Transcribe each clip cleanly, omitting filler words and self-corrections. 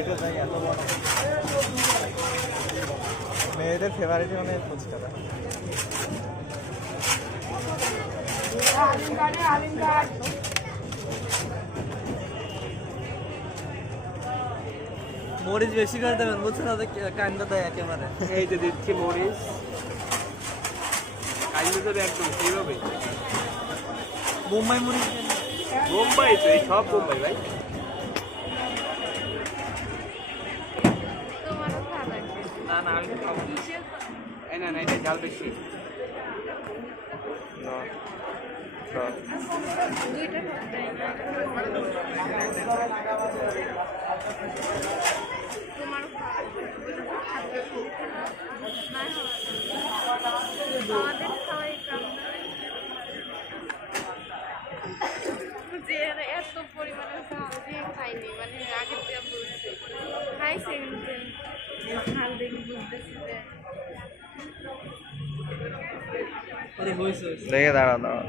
পেটে যায় এত বড়। মেয়েদের ফেভারিট মানে ফুচকাটা। মরিচ বেশি করে দেবেন, বুঝছেন না? কান্ড দেয় একেবারে। এই যে দিচ্ছি মরিচ, কাইন্ড দেবে একদম কিভাবে? বোম্বাই মরিচ। বোম্বাই তো, এই সব বোম্বাই ভাই। না না, আমি খাবো না। না এটা ঝাল বেশি। এত পরিমাণে ঝাল দিয়ে খাইনি, মানে আগে থেকে বলছি খাইছে কিন্তু ঝাল দেখে বুঝতেছি যে দেখে দাঁড়াও দাঁড়াও।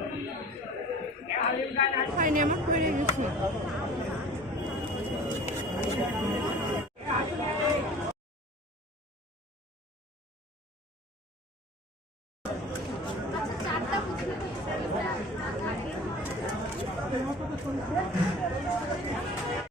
খাইনি, আমার পেরে গেছি।